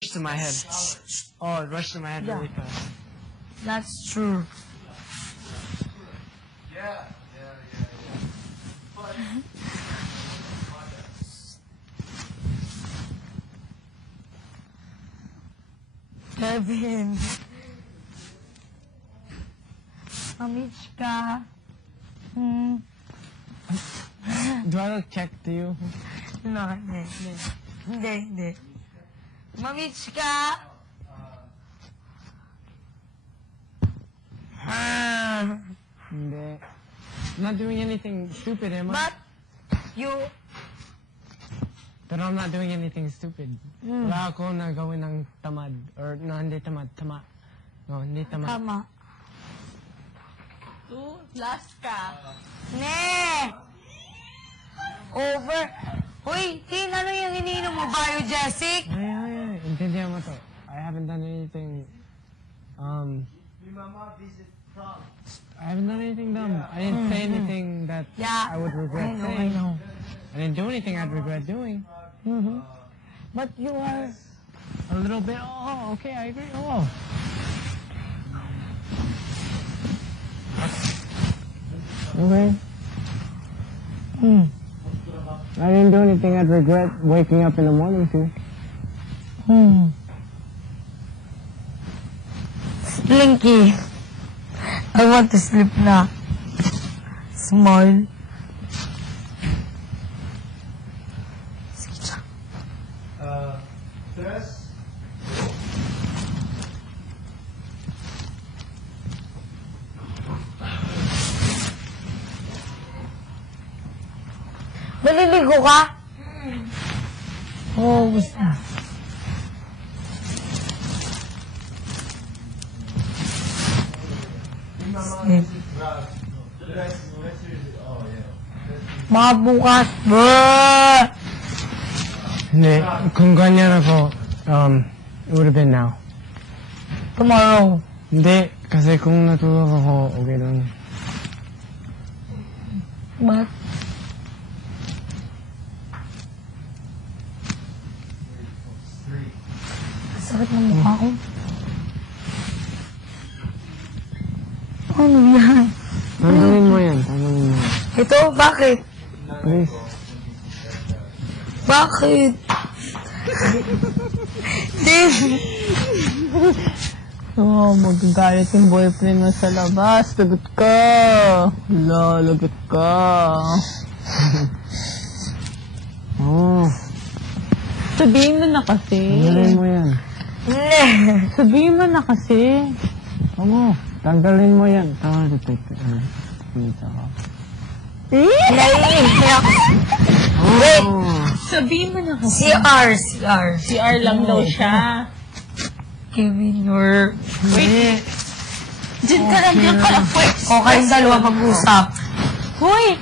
to my head. Oh, it rushed to my head really fast. That's true. Yeah. But Kevin. Mamichka. Do I look check to you? No, hindi. Mamichka. Hindi. I'm not doing anything stupid, am I? But you... Pero I'm not doing anything stupid. Wala ako nagawin ng tamad. Or, no, hindi tamad. Tama. No, hindi tamad. Tama. Last ka. Ne! Over. Uy, Tin, ano yung iniinom mo? Biogesic? Ay. Intindihan mo to. I haven't done anything, I haven't done anything dumb. I didn't say anything that I would regret saying. I know. I didn't do anything I'd regret doing. But you are... A little bit. Oh, okay, I agree. Oh. Okay. I didn't do anything I'd regret waking up in the morning to. Slinky. I want to sleep na. Smile. Sige. Tres. Maliligo ka? Oh, gusto. Mga bukas. Hindi. Kung ganyan ako, it would have been now. Tomorrow. Hindi. Kasi kung natulog ako, okay lang. But, sakit ng mukha ko. Ano yan? Tanggalin mo yan. Tanggalin mo. Ito, bakit? Please. Bakit? Din. Oh, magagalit yung boyfriend mo sa labas. Lagot ka. Lagot ka. Oh. Sabihin mo na kasi. Tanggalin mo yan. Hindi. Sabihin mo na kasi. Oo. Tanggalin mo yan. Tama na ito. Kumita ka. Naiiyak. Wait. Sabihin mo na kasi. CR. CR lang daw siya. Kevin, you're... Wait. Diyan ka lang, pwes. O kayong dalawa mag-usap. Hoy!